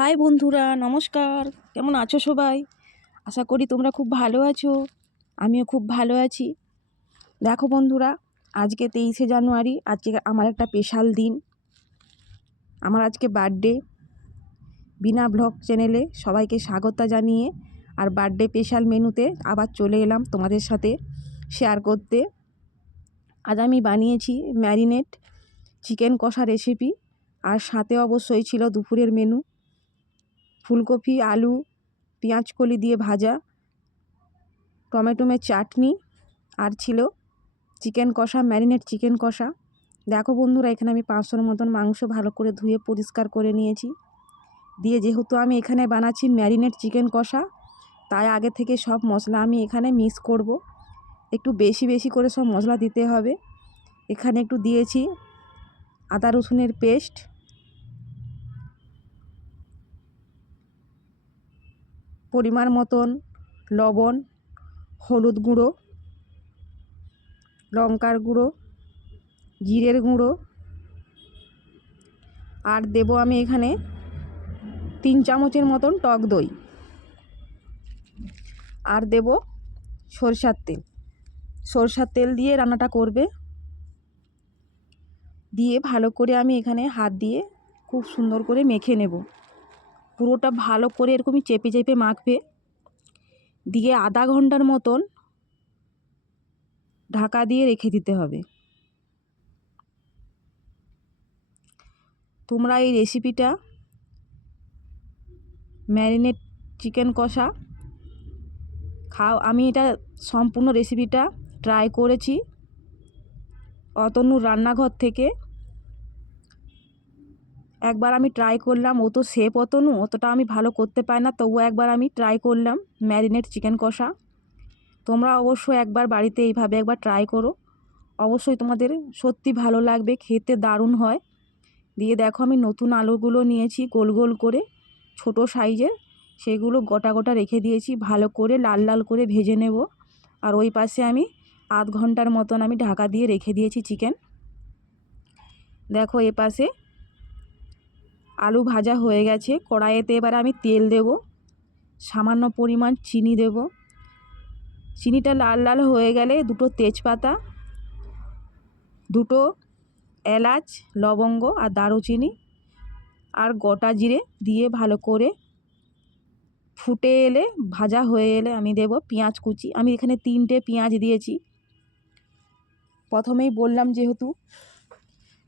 High বন্ধুরা, নমস্কার। কেমন আছো সবাই? আশা করি তোমরা খুব ভালো আছো। আমিও খুব ভালো আছি। দেখো বন্ধুরা, আজকে 23শে জানুয়ারি। আজকে আমার একটা স্পেশাল দিন। আমার আজকে বার্থডে। বিনা ব্লগ চ্যানেলে সবাইকে স্বাগত জানিয়ে আর বার্থডে স্পেশাল মেনুতে আবার চলে এলাম তোমাদের সাথে শেয়ার করতে। আজ আমি বানিয়েছি ম্যারিনেট চিকেন কষা রেসিপি, আর সাথে অবশ্যই ছিল দুপুরের মেনু ফুলকপি, আলু, পেঁয়াজ কলি দিয়ে ভাজা, টমেটোমের চাটনি, আর ছিল চিকেন কষা, ম্যারিনেট চিকেন কষা। দেখো বন্ধুরা, এখানে আমি 500-র মতন মাংস ভালো করে ধুয়ে পরিষ্কার করে নিয়েছি। দিয়ে যেহেতু আমি এখানে বানাচ্ছি ম্যারিনেট চিকেন কষা, তাই আগে থেকে সব মশলা আমি এখানে মিক্স করব। একটু বেশি বেশি করে সব মশলা দিতে হবে। এখানে একটু দিয়েছি আদা রসুনের পেস্ট, পরিমাণ মতন লবণ, হলুদ গুঁড়ো, লঙ্কার গুঁড়ো, জিরের গুঁড়ো, আর দেবো আমি এখানে 3 চামচের মতন টক দই, আর দেব সরষার তেল। সরষার তেল দিয়ে রান্নাটা করবে। দিয়ে ভালো করে আমি এখানে হাত দিয়ে খুব সুন্দর করে মেখে নেব। পুরোটা ভালো করে এরকমই চেপে চেপে মাখবে। দিয়ে আধা ঘন্টার মতন ঢাকা দিয়ে রেখে দিতে হবে। তোমরা এই রেসিপিটা ম্যারিনেট চিকেন কষা খাও। আমি এটা সম্পূর্ণ রেসিপিটা ট্রাই করেছি অতনুর রান্নাঘর থেকে। একবার আমি ট্রাই করলাম, ও তো শেফ অতনু, অতটা আমি ভালো করতে পারি না, তবুও একবার আমি ট্রাই করলাম ম্যারিনেট চিকেন কষা। তোমরা অবশ্যই একবার বাড়িতে এইভাবে একবার ট্রাই করো, অবশ্যই তোমাদের সত্যি ভালো লাগবে, খেতে দারুণ হয়। দিয়ে দেখো, আমি নতুন আলুগুলো নিয়েছি গোল গোল করে ছোট সাইজের, সেগুলো গোটা গোটা রেখে দিয়েছি। ভালো করে লাল লাল করে ভেজে নেব। আর ওই পাশে আমি আধ ঘন্টার মতন আমি ঢাকা দিয়ে রেখে দিয়েছি চিকেন। দেখো, এ পাশে আলু ভাজা হয়ে গেছে। কড়াইতে এবার আমি তেল দেব, সামান্য পরিমাণ চিনি দেব। চিনিটা লাল লাল হয়ে গেলে দুটো তেজপাতা, দুটো এলাচ, লবঙ্গ আর দারুচিনি আর গোটা জিরে দিয়ে ভালো করে ফুটে এলে, ভাজা হয়ে এলে আমি দেব পেঁয়াজ কুচি। আমি এখানে 3টে পেঁয়াজ দিয়েছি। প্রথমেই বললাম যেহেতু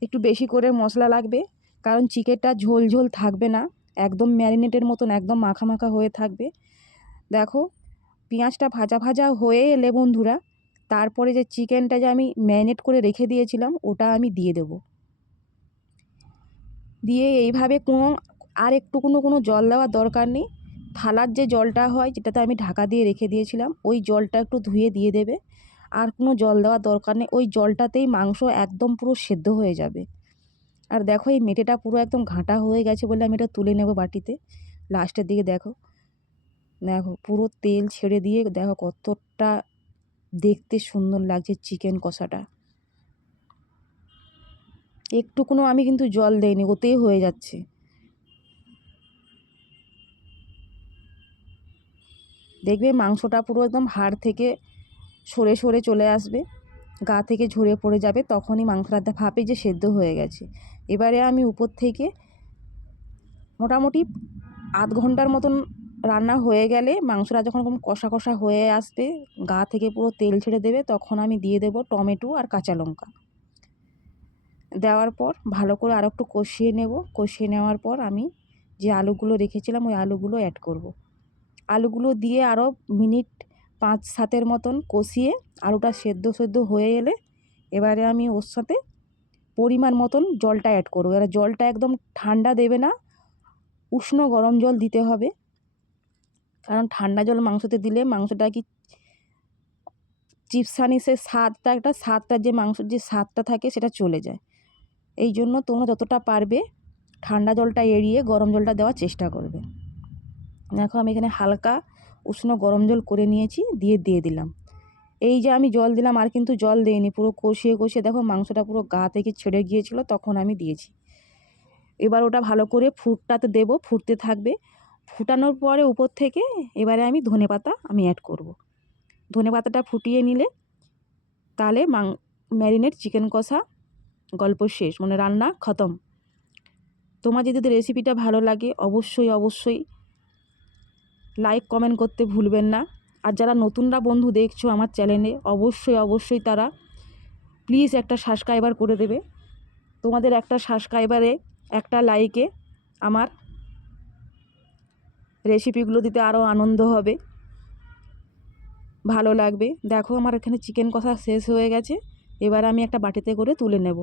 একটু বেশি করে মশলা লাগবে, কারণ চিকেনটা ঝোল ঝোল থাকবে না, একদম ম্যারিনেটের মতন একদম মাখা মাখা হয়ে থাকবে। দেখো, পেঁয়াজটা ভাজা ভাজা হয়ে এলে বন্ধুরা, তারপরে যে চিকেনটা যে আমি ম্যারিনেট করে রেখে দিয়েছিলাম ওটা আমি দিয়ে দেব। দিয়ে এইভাবে আর একটু কোনো জল দেওয়ার দরকার নেই। থালার যে জলটা হয়, যেটাতে আমি ঢাকা দিয়ে রেখে দিয়েছিলাম, ওই জলটা একটু ধুয়ে দিয়ে দেবে। আর কোনো জল দেওয়ার দরকার নেই, ওই জলটাতেই মাংস একদম পুরো সেদ্ধ হয়ে যাবে। আর দেখো, এই মেটেটা পুরো একদম ঘাঁটা হয়ে গেছে বলে আমি এটা তুলে নেব বাটিতে। লাস্টের দিকে দেখো, দেখো পুরো তেল ছেড়ে দিয়ে দেখো কতটা দেখতে সুন্দর লাগছে চিকেন কষাটা। একটুকুনো আমি কিন্তু জল দেইনি, ওতেই হয়ে যাচ্ছে। দেখবে মাংসটা পুরো একদম হাড় থেকে সরে সরে চলে আসবে, গা থেকে ঝরে পড়ে যাবে, তখনই মাংসটা ভাবে যে সেদ্ধ হয়ে গেছে। এবারে আমি উপর থেকে মোটামুটি আধ ঘন্টার মতন রান্না হয়ে গেলে, মাংসটা যখন কষা কষা হয়ে আসবে, গা থেকে পুরো তেল ছেড়ে দেবে, তখন আমি দিয়ে দেব টমেটো আর কাঁচা লঙ্কা। দেওয়ার পর ভালো করে আর একটু কষিয়ে নেব। কষিয়ে নেওয়ার পর আমি যে আলুগুলো রেখেছিলাম ওই আলুগুলো অ্যাড করব। আলুগুলো দিয়ে আরও মিনিট 5-7 মতন কষিয়ে আলুটা সেদ্ধ সেদ্ধ হয়ে এলে, এবারে আমি ওর সাথে পরিমাণ মতন জলটা অ্যাড করবো। এবার জলটা একদম ঠান্ডা দেবে না, উষ্ণ গরম জল দিতে হবে। কারণ ঠান্ডা জল মাংসতে দিলে মাংসটা কি চিপসানি, সে স্বাদটা যে মাংসের যে স্বাদটা থাকে সেটা চলে যায়। এই জন্য তোমরা যতটা পারবে ঠান্ডা জলটা এড়িয়ে গরম জলটা দেওয়ার চেষ্টা করবে। দেখো, আমি এখানে হালকা উষ্ণ গরম জল করে নিয়েছি, দিয়ে দিলাম। এই যে আমি জল দিলাম, আর কিন্তু জল দেইনি, পুরো কষিয়ে কষিয়ে দেখো মাংসটা পুরো গা থেকে ছেড়ে গিয়েছিল, তখন আমি দিয়েছি। এবার ওটা ভালো করে ফুটটাতে দেবো, ফুটতে থাকবে। ফুটানোর পরে উপর থেকে এবারে আমি ধনেপাতা অ্যাড করব। ধনেপাতাটা ফুটিয়ে নিলে তাহলে ম্যারিনেট চিকেন কষা গল্প শেষ, মানে রান্না খতম। তোমার যদি রেসিপিটা ভালো লাগে অবশ্যই লাইক কমেন্ট করতে ভুলবেন না। আর যারা নতুনরা বন্ধু দেখছো আমার চ্যানেলে অবশ্যই তারা প্লিজ একটা সাবস্ক্রাইবার করে দেবে। তোমাদের একটা সাবস্ক্রাইবারে, একটা লাইকে আমার রেসিপিগুলো দিতে আরও আনন্দ হবে, ভালো লাগবে। দেখো আমার এখানে চিকেন কষা শেষ হয়ে গেছে। এবার আমি একটা বাটিতে করে তুলে নেব।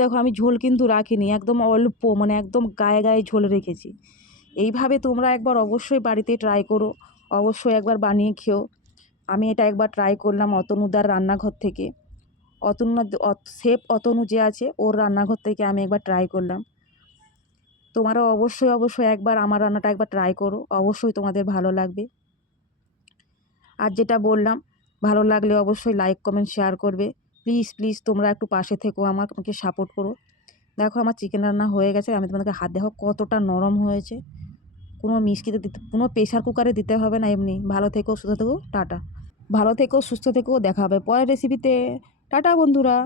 দেখো আমি ঝোল কিন্তু রাখিনি, একদম অল্প, মানে একদম গায়ে ঝোল রেখেছি। এইভাবে তোমরা একবার অবশ্যই বাড়িতে ট্রাই করো, অবশ্যই একবার বানিয়ে খেও। আমি এটা একবার ট্রাই করলাম অতনুদার রান্নাঘর থেকে। শেফ অতনু যে আছে ওর রান্নাঘর থেকে আমি একবার ট্রাই করলাম। তোমরাও অবশ্যই একবার আমার রান্নাটা একবার ট্রাই করো, অবশ্যই তোমাদের ভালো লাগবে। আর যেটা বললাম, ভালো লাগলে অবশ্যই লাইক কমেন্ট শেয়ার করবে। প্লিজ তোমরা একটু পাশে থেকো, আমাকে সাপোর্ট করো। দেখো আমার চিকেন রান্না হয়ে গেছে, আমি তোমাদেরকে হাত দেখো কতটা নরম হয়েছে। কোনো প্রেশার কুকারে দিতে হবে না, এমনি। ভালো থেকো, সুস্থ থেকো, টাটা। ভালো থেকো, সুস্থ থেকো, দেখা হবে পরের রেসিপিতে। টাটা বন্ধুরা।